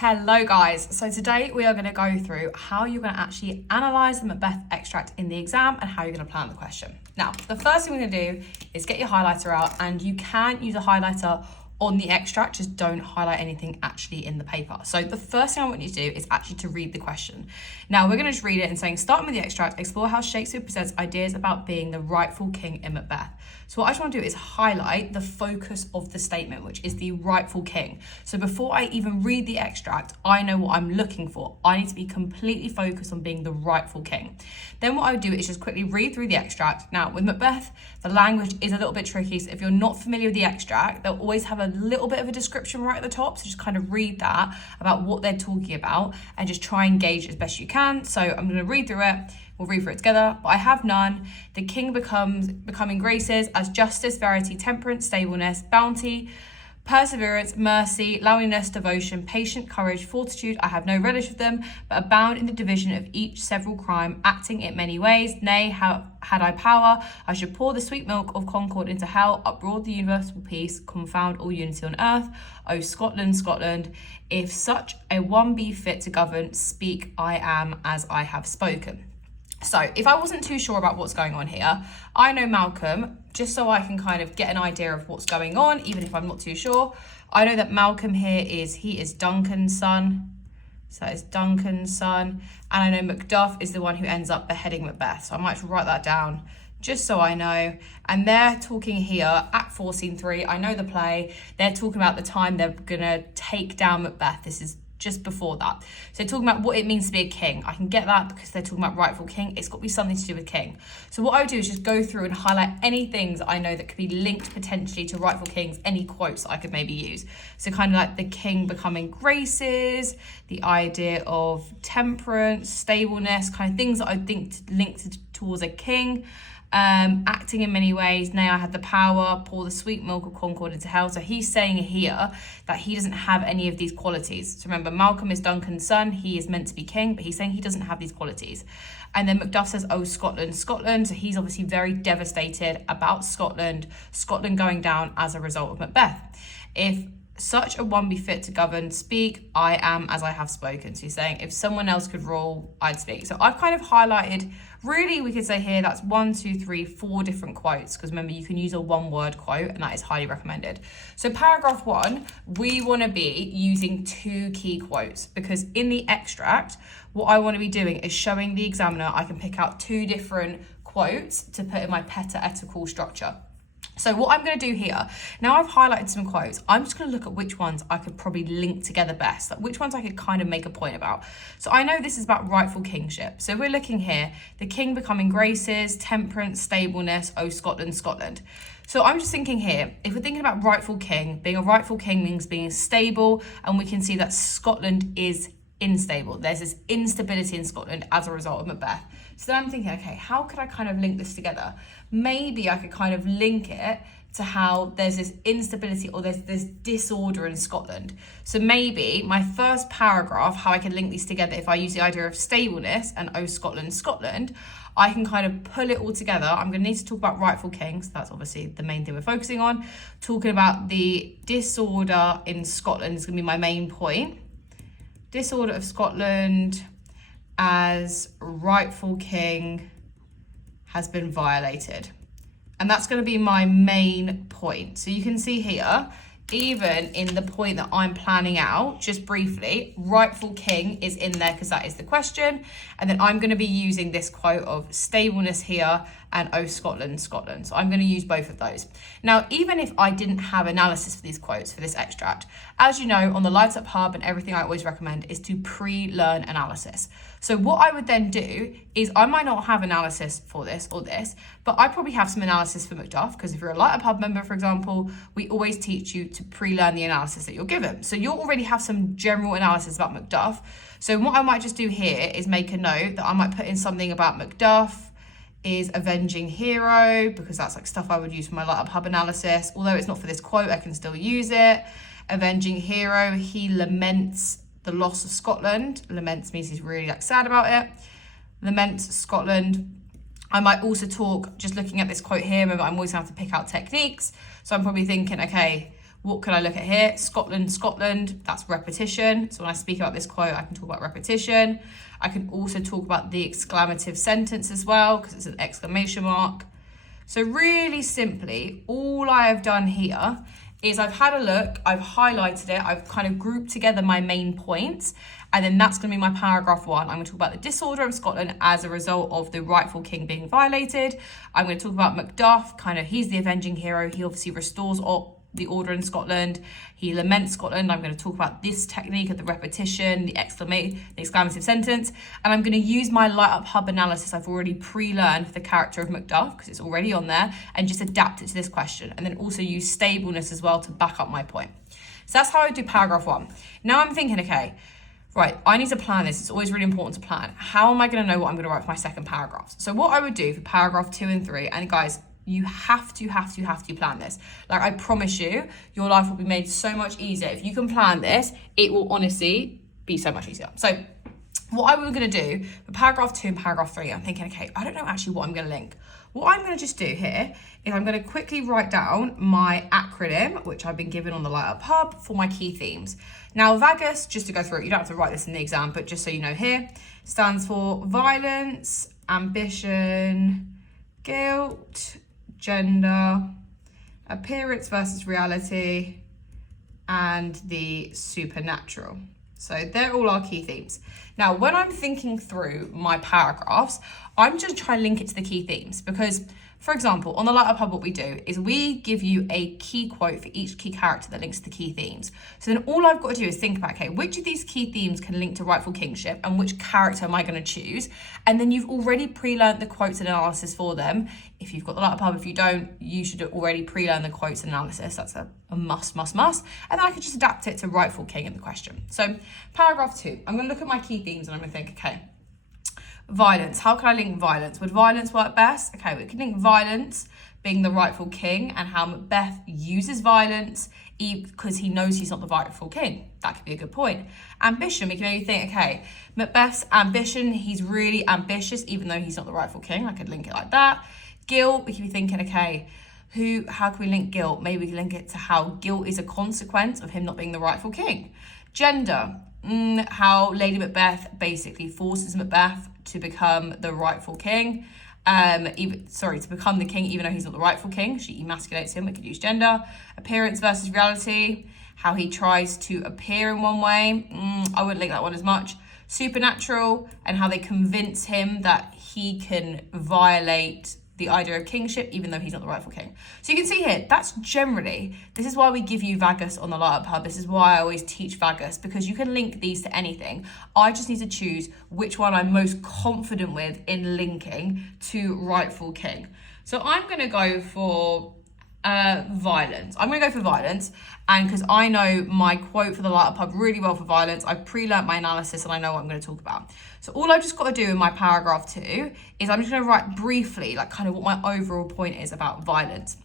Hello guys, so today we are going to go through how you're going to actually analyse the Macbeth extract in the exam and how you're going to plan the question. Now, the first thing we're going to do is get your highlighter out, and you can use a highlighter on the extract, just don't highlight anything actually in the paper. So the first thing I want you to do is actually to read the question. Now we're going to just read it and saying, starting with the extract, explore how Shakespeare presents ideas about being the rightful king in Macbeth. So what I just want to do is highlight the focus of the statement, which is the rightful king. So before I even read the extract, I know what I'm looking for. I need to be completely focused on being the rightful king. Then what I would do is just quickly read through the extract. Now with Macbeth, the language is a little bit tricky. So if you're not familiar with the extract, they'll always have a little bit of a description right at the top. So just kind of read that about what they're talking about and just try and gauge as best you can. So I'm going to read through it. We'll read through it together. But I have none. The king becoming graces as justice, verity, temperance, stableness, bounty, perseverance, mercy, loveliness, devotion, patient, courage, fortitude. I have no relish of them, but abound in the division of each several crime, acting it many ways. Nay, how had I power, I should pour the sweet milk of concord into hell, uproar the universal peace, confound all unity on earth. O Scotland, Scotland, if such a one be fit to govern, speak, I am as I have spoken. So if I wasn't too sure about what's going on here, I know Malcolm, just so I can kind of get an idea of what's going on, even if I'm not too sure. I know that Malcolm here he is Duncan's son. So it's Duncan's son. And I know Macduff is the one who ends up beheading Macbeth. So I might write that down just so I know. And they're talking here, Act 4, Scene 3. I know the play. They're talking about the time they're going to take down Macbeth. This is just before that. So they're talking about what it means to be a king. I can get that because they're talking about rightful king. It's got to be something to do with king. So what I would do is just go through and highlight any things that I know that could be linked potentially to rightful kings, any quotes that I could maybe use. So kind of like the king becoming graces, the idea of temperance, stableness, kind of things that I think linked towards a king. Acting in many ways, nay, I had the power, pour the sweet milk of concord into hell. So he's saying here that he doesn't have any of these qualities. So remember, Malcolm is Duncan's son. He is meant to be king, but he's saying he doesn't have these qualities. And then Macduff says, oh, Scotland, Scotland. So he's obviously very devastated about Scotland going down as a result of Macbeth. If such a one be fit to govern, speak, I am as I have spoken. So he's saying if someone else could rule, I'd speak. So I've kind of highlighted, really we could say here, that's 1, 2, 3, 4 different quotes. Because remember, you can use a one-word quote and that is highly recommended. So paragraph 1, we want to be using 2 key quotes because in the extract, what I want to be doing is showing the examiner I can pick out 2 different quotes to put in my peta-etical structure. So what I'm going to do here, now I've highlighted some quotes, I'm just going to look at which ones I could probably link together best, like which ones I could kind of make a point about. So I know this is about rightful kingship. So we're looking here, the king becoming graces, temperance, stableness, oh Scotland, Scotland. So I'm just thinking here, if we're thinking about rightful king, being a rightful king means being stable, and we can see that Scotland is unstable. There's this instability in Scotland as a result of Macbeth. So then I'm thinking, okay, how could I kind of link this together? Maybe I could kind of link it to how there's this instability or there's this disorder in Scotland. So maybe my first paragraph, how I can link these together, if I use the idea of stableness and oh Scotland, Scotland, I can kind of pull it all together. I'm going to need to talk about rightful kings. That's obviously the main thing we're focusing on. Talking about the disorder in Scotland is going to be my main point. Disorder of Scotland as rightful king has been violated. And that's going to be my main point. So you can see here, even in the point that I'm planning out, just briefly, rightful king is in there because that is the question. And then I'm going to be using this quote of stableness here and oh Scotland, Scotland. So I'm going to use both of those. Now, even if I didn't have analysis for these quotes for this extract, as you know, on the Lights Up Hub and everything I always recommend is to pre-learn analysis. So what I would then do is I might not have analysis for this or this, but I probably have some analysis for Macduff, because if you're a Light Up Hub member, for example, we always teach you to pre-learn the analysis that you're given. So you'll already have some general analysis about Macduff. So what I might just do here is make a note that I might put in something about Macduff is avenging hero, because that's like stuff I would use for my Light Up Hub analysis. Although it's not for this quote, I can still use it. Avenging hero, he laments the loss of Scotland. Laments means he's really like sad about it. Laments Scotland. I might also talk, just looking at this quote here, remember I'm always going to have to pick out techniques. So I'm probably thinking, okay, What could I look at here? Scotland, Scotland, that's repetition. So when I speak about this quote, I can talk about repetition. I can also talk about the exclamative sentence as well, because it's an exclamation mark. So really simply, all I have done here is I've had a look, I've highlighted it, I've kind of grouped together my main points, and then that's going to be my paragraph 1. I'm going to talk about the disorder of Scotland as a result of the rightful king being violated. I'm going to talk about Macbeth, kind of he's the avenging hero. He obviously restores the order in Scotland. He laments Scotland. I'm going to talk about this technique of the repetition, the exclamative sentence, and I'm going to use my light up hub analysis I've already pre-learned for the character of Macduff, because it's already on there, and just adapt it to this question, and then also use stableness as well to back up my point. So that's how I do paragraph 1. Now I'm thinking, okay, right, I need to plan this. It's always really important to plan. How am I going to know what I'm going to write for my second paragraph? So what I would do for paragraph 2 and 3, and guys, you have to plan this. Like, I promise you, your life will be made so much easier. If you can plan this, it will honestly be so much easier. So what I'm going to do for paragraph 2 and paragraph 3, I'm thinking, okay, I don't know actually what I'm going to link. What I'm going to just do here is I'm going to quickly write down my acronym, which I've been given on the Light Up Hub, for my key themes. Now, VAGUS, just to go through it, you don't have to write this in the exam, but just so you know here, stands for violence, ambition, guilt, gender, appearance versus reality, and the supernatural. So they're all our key themes. Now, when I'm thinking through my paragraphs, I'm just trying to link it to the key themes because, for example, on the Light Up Hub, what we do is we give you a key quote for each key character that links to the key themes. So then all I've got to do is think about, okay, which of these key themes can link to rightful kingship and which character am I going to choose? And then you've already pre-learned the quotes and analysis for them. If you've got the Light Up Hub, if you don't, you should already pre-learn the quotes and analysis. That's a must. And then I could just adapt it to rightful king in the question. So paragraph 2, I'm going to look at my key themes and I'm going to think, okay, violence. How can I link violence? Would violence work best? Okay, we can link violence being the rightful king and how Macbeth uses violence because he knows he's not the rightful king. That could be a good point. Ambition, we can maybe think, okay, Macbeth's ambition, he's really ambitious even though he's not the rightful king. I could link it like that. Guilt, we could be thinking, okay, how can we link guilt? Maybe we can link it to how guilt is a consequence of him not being the rightful king. Gender, how Lady Macbeth basically forces Macbeth to become the rightful king. To become the king even though he's not the rightful king. She emasculates him. We could use gender. Appearance versus reality, how he tries to appear in one way. I wouldn't link that one as much. Supernatural, and how they convince him that he can violate the idea of kingship even though he's not the rightful king. So you can see here, this is why we give you VAGUS on the Light Up Hub. This is why I always teach VAGUS, because you can link these to anything. I just need to choose which one I'm most confident with in linking to rightful king. So I'm going to go for violence. I'm going to go for violence, and because I know my quote for the Light Up Hub really well for violence, I've pre-learnt my analysis and I know what I'm going to talk about. So all I've just got to do in my paragraph 2 is I'm just going to write briefly like kind of what my overall point is about violence.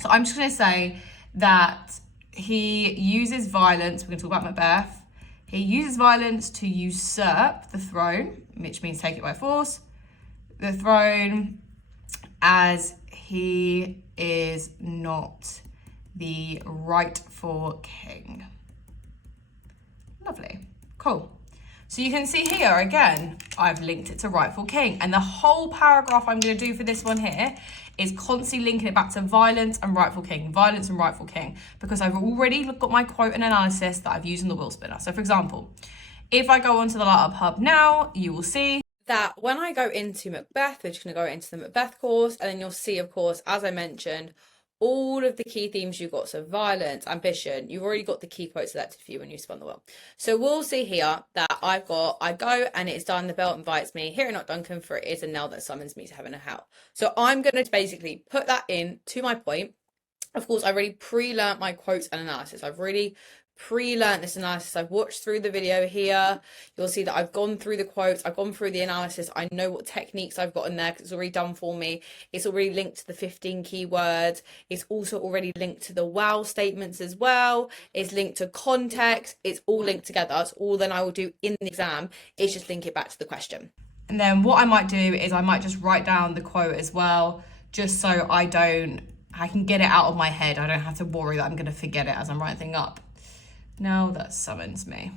So I'm just going to say that he uses violence, we're going to talk about Macbeth, he uses violence to usurp the throne, which means take it by force, the throne, as he is not the rightful king. Lovely. Cool. So you can see here, again, I've linked it to rightful king. And the whole paragraph I'm going to do for this one here is constantly linking it back to violence and rightful king, because I've already got my quote and analysis that I've used in the wheel spinner. So for example, if I go onto the Light Up Hub now, you will see that when I go into Macbeth, we're just going to go into the Macbeth course, and then you'll see, of course, as I mentioned, all of the key themes you've got. So violence, ambition, you've already got the key quotes selected for you when you spun the wheel. So we'll see here that I go and it's done, the belt invites me, hear it not Duncan, for it is a knell that summons me to heaven and hell. So I'm going to basically put that in to my point. Of course, I already pre-learnt my quotes and analysis. I've really pre-learnt this analysis. I've watched through the video here. You'll see that I've gone through the quotes, I've gone through the analysis. I know what techniques I've got in there because it's already done for me. It's already linked to the 15 keywords. It's also already linked to the wow statements as well. It's linked to context. It's all linked together. So all then I will do in the exam is just link it back to the question. And then what I might do is I might just write down the quote as well, just so I don't I can get it out of my head. I don't have to worry that I'm going to forget it as I'm writing things up. Now that summons me.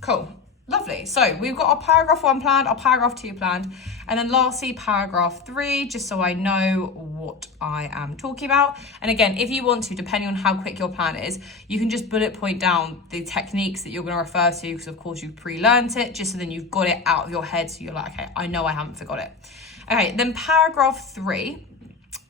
Cool. Lovely. So we've got our paragraph 1 planned, our paragraph 2 planned, and then lastly, paragraph 3, just so I know what I am talking about. And again, if you want to, depending on how quick your plan is, you can just bullet point down the techniques that you're going to refer to, because of course you've pre-learned it, just so then you've got it out of your head. So you're like, okay, I know I haven't forgot it. Okay, then paragraph 3,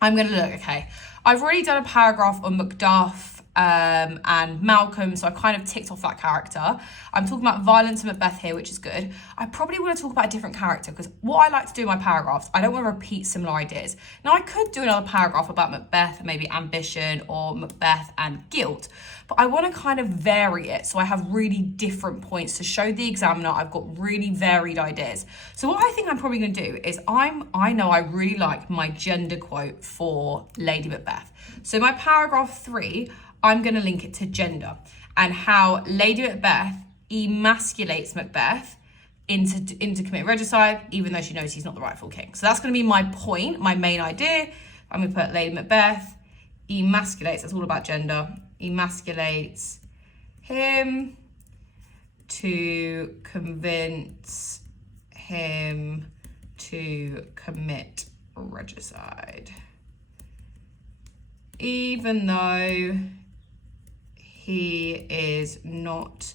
I'm going to look, okay, I've already done a paragraph on Macduff, and Malcolm, so I kind of ticked off that character. I'm talking about violence and Macbeth here, which is good. I probably want to talk about a different character, because what I like to do in my paragraphs, I don't want to repeat similar ideas. Now, I could do another paragraph about Macbeth, maybe ambition, or Macbeth and guilt, but I want to kind of vary it so I have really different points to show the examiner I've got really varied ideas. So what I think I'm probably going to do is I know I really like my gender quote for Lady Macbeth. So my paragraph 3, I'm going to link it to gender and how Lady Macbeth emasculates Macbeth into committing regicide, even though she knows he's not the rightful king. So that's going to be my point, my main idea. I'm going to put Lady Macbeth emasculates, that's all about gender, emasculates him to convince him to commit regicide, even though he is not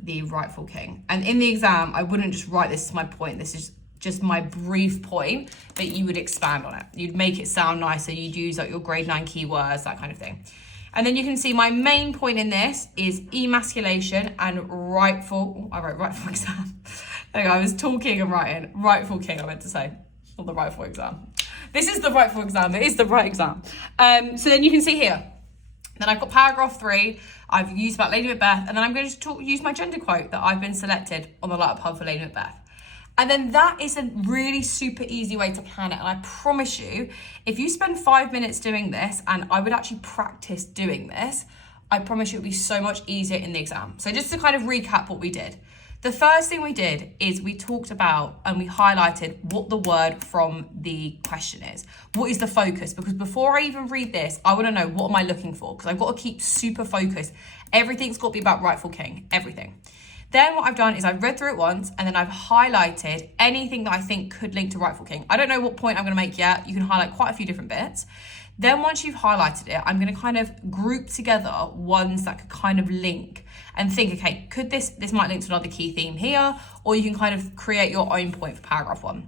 the rightful king. And in the exam, I wouldn't just write this as my point. This is just my brief point, but you would expand on it. You'd make it sound nicer. You'd use like your grade 9 keywords, that kind of thing. And then you can see my main point in this is emasculation and rightful. I wrote rightful exam. There you go, I was talking and writing. Rightful king, I meant to say, not the rightful exam. This is the rightful exam. It is the right exam. So then you can see here. Then I've got paragraph 3. I've used about Lady Macbeth, and then I'm going to use my gender quote that I've been selected on the light pub for Lady Macbeth. And then that is a really super easy way to plan it. And I promise you, if you spend 5 minutes doing this, and I would actually practice doing this, I promise you it'll be so much easier in the exam. So just to kind of recap what we did. The first thing we did is we talked about and we highlighted what the word from the question is. What is the focus? Because before I even read this, I want to know what am I looking for? Because I've got to keep super focused. Everything's got to be about rightful king, everything. Then what I've done is I've read through it once and then I've highlighted anything that I think could link to rightful king. I don't know what point I'm going to make yet. You can highlight quite a few different bits. Then once you've highlighted it, I'm going to kind of group together ones that could kind of link and think, okay, could this might link to another key theme here, or you can kind of create your own point for paragraph 1.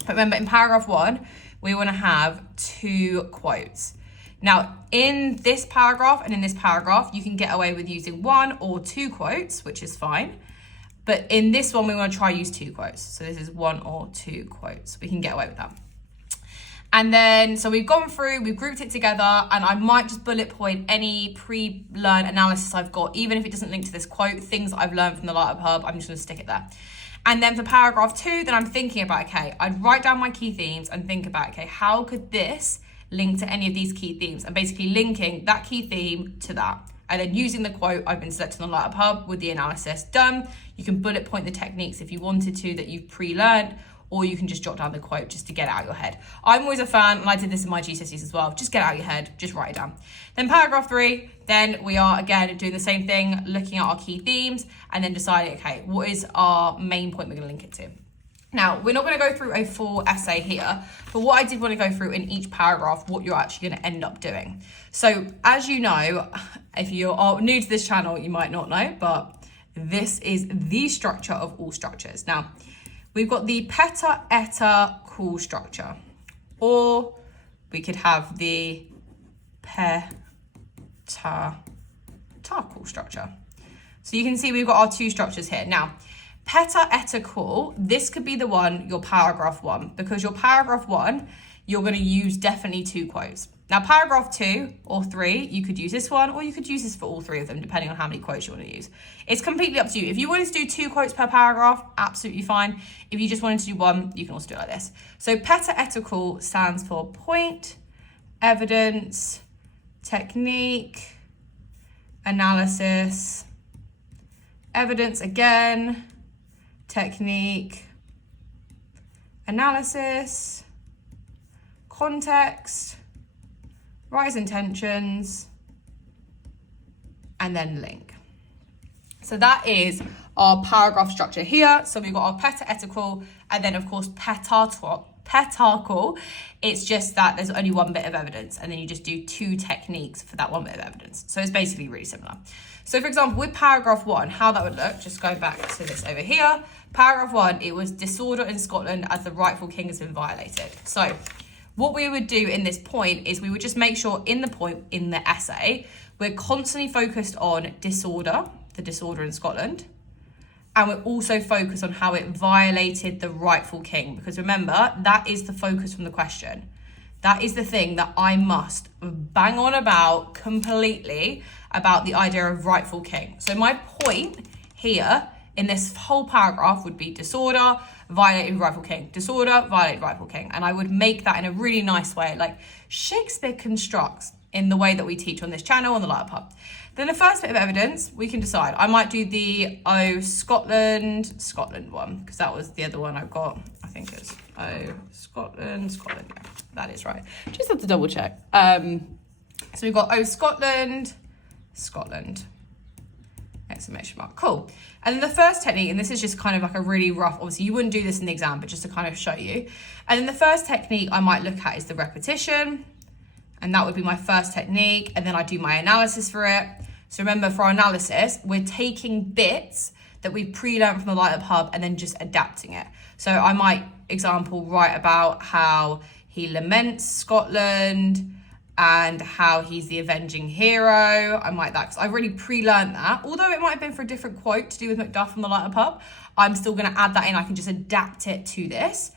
But remember, in paragraph 1, we want to have 2 quotes. Now, in this paragraph and in this paragraph, you can get away with using 1 or 2 quotes, which is fine. But in this one, we want to try use 2 quotes. So this is 1 or 2 quotes. We can get away with that. And then, so we've gone through, we've grouped it together, and I might just bullet point any pre-learned analysis I've got, even if it doesn't link to this quote, things that I've learned from the Light Up Hub, I'm just going to stick it there. And then for paragraph 2, then I'm thinking about, okay, I'd write down my key themes and think about, okay, how could this link to any of these key themes? And basically linking that key theme to that. And then using the quote I've been selected on the Light Up Hub with the analysis done. You can bullet point the techniques if you wanted to that you've pre-learned, or you can just jot down the quote just to get it out of your head. I'm always a fan, and I did this in my GCSEs as well, just get it out of your head, just write it down. Then paragraph 3, then we are again doing the same thing, looking at our key themes, and then deciding, okay, what is our main point we're gonna link it to? Now, we're not gonna go through a full essay here, but what I did wanna go through in each paragraph, what you're actually gonna end up doing. So as you know, if you're new to this channel, you might not know, but this is the structure of all structures. Now, we've got the peta eta call structure, or we could have the peta ta call structure. So you can see we've got our 2 structures here. Now, peta eta call, this could be the one, your paragraph 1, because your paragraph 1, you're going to use definitely 2 quotes. Now, paragraph 2 or 3, you could use this one, or you could use this for all 3 of them, depending on how many quotes you want to use. It's completely up to you. If you wanted to do 2 quotes per paragraph, absolutely fine. If you just wanted to do 1, you can also do it like this. So peta eta call stands for point, evidence, technique, analysis, evidence again, technique, analysis, context, writer's intentions, and then link. So that is our paragraph structure here. So we've got our peta-etical, and then of course petarchal. It's just that there's only one bit of evidence, and then you just do 2 techniques for that one bit of evidence. So it's basically really similar. So for example, with paragraph 1, how that would look, just going back to this over here. Paragraph 1, it was disorder in Scotland as the rightful king has been violated. So what we would do in this point is we would just make sure in the point in the essay, we're constantly focused on disorder, the disorder in Scotland. And we're also focused on how it violated the rightful king. Because remember, that is the focus from the question. That is the thing that I must bang on about completely, about the idea of rightful king. So my point here in this whole paragraph would be disorder, violated rightful king, disorder, violated rightful king. And I would make that in a really nice way, like Shakespeare constructs in the way that we teach on this channel on the Light Up Hub. Then the first bit of evidence, we can decide. I might do the Scotland one, because that was the other one I've got. I think it's Scotland, yeah, that is right. Just have to double check. So we've got Scotland, exclamation mark, cool. And then the first technique, and this is just kind of like a really rough, obviously you wouldn't do this in the exam, but just to kind of show you. And then the first technique I might look at is the repetition. And that would be my first technique. And then I do my analysis for it. So remember, for our analysis, we're taking bits that we've pre-learned from the Light Up Hub and then just adapting it. So I might, example, write about how he laments Scotland and how he's the avenging hero. I might that, because I really pre-learned that. Although it might have been for a different quote to do with Macbeth from the Light Up Hub, I'm still going to add that in. I can just adapt it to this.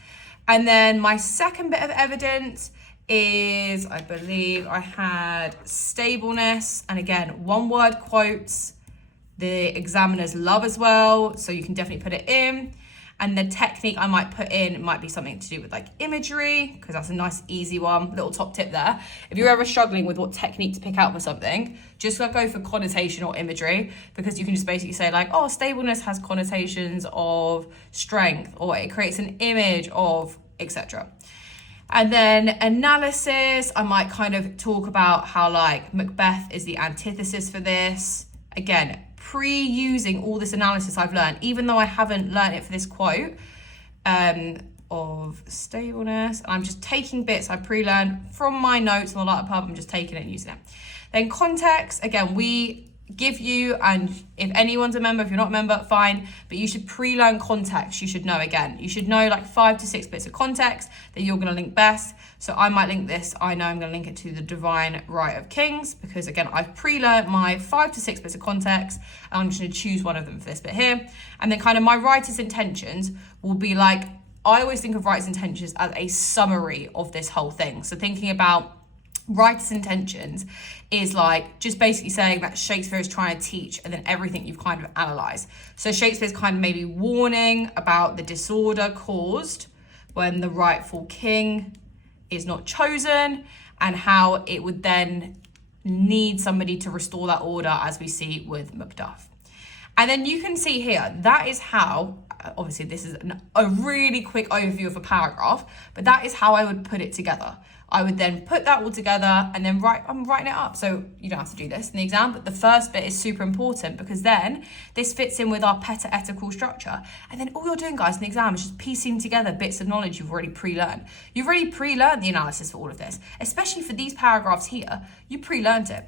And then my second bit of evidence is, I believe I had stableness, and again, 1-word quotes the examiners love as well, so you can definitely put it in. And the technique I might put in might be something to do with like imagery, because that's a nice easy one. Little top tip there, if you're ever struggling with what technique to pick out for something, just go for connotation or imagery, because you can just basically say like, oh, stableness has connotations of strength, or it creates an image of etc. And then analysis, I might kind of talk about how like Macbeth is the antithesis for this. Again, pre-using all this analysis I've learned, even though I haven't learned it for this quote of stableness. I'm just taking bits I pre-learned from my notes on the Light Up Hub. I'm just taking it and using it. Then context, again, we give you, and if anyone's a member, if you're not a member, fine, but you should pre-learn context. You should know, again, you should know like 5 to 6 bits of context that you're going to link best. So I might link this, I know I'm going to link it to the divine right of kings, because again, I've pre-learned my 5 to 6 bits of context, and I'm just going to choose one of them for this bit here. And then kind of my writer's intentions will be like, I always think of writer's intentions as a summary of this whole thing. So thinking about writer's intentions is like just basically saying that Shakespeare is trying to teach, and then everything you've kind of analysed. So Shakespeare's kind of maybe warning about the disorder caused when the rightful king is not chosen, and how it would then need somebody to restore that order, as we see with Macduff. And then you can see here, that is how, obviously this is a really quick overview of a paragraph, but that is how I would put it together. I would then put that all together and then I'm writing it up. So you don't have to do this in the exam, but the first bit is super important, because then this fits in with our peta-etical structure. And then all you're doing, guys, in the exam is just piecing together bits of knowledge you've already pre-learned. You've already pre-learned the analysis for all of this, especially for these paragraphs here, you pre-learned it.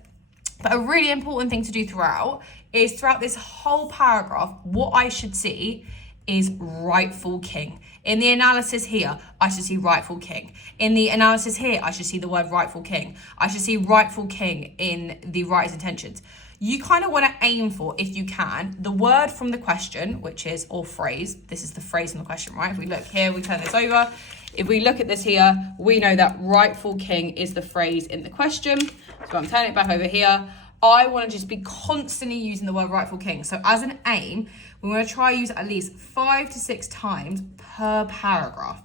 But a really important thing to do throughout is throughout this whole paragraph, what I should see is rightful king. In the analysis here, I should see rightful king. In the analysis here, I should see the word rightful king. I should see rightful king in the writer's intentions. You kind of want to aim for, if you can, the word from the question, which is, or phrase. This is the phrase from the question, right? If we look here, we turn this over. If we look at this here, we know that rightful king is the phrase in the question. So I'm turning it back over here. I want to just be constantly using the word rightful king. So as an aim, we want to try to use at least 5 to 6 times per paragraph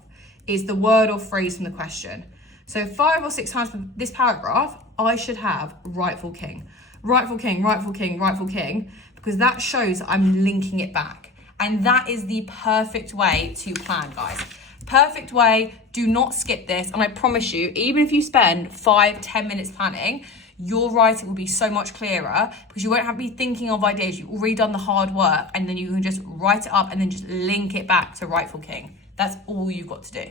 is the word or phrase from the question. So 5 or 6 times from this paragraph, I should have rightful king. Rightful king, rightful king, rightful king, because that shows I'm linking it back. And that is the perfect way to plan, guys. Perfect way Do not skip this. And I promise you, even if you spend 5-10 minutes planning, your writing will be so much clearer because you won't have to be thinking of ideas. You've already done the hard work, and then you can just write it up and then just link it back to Rightful King. That's all you've got to do.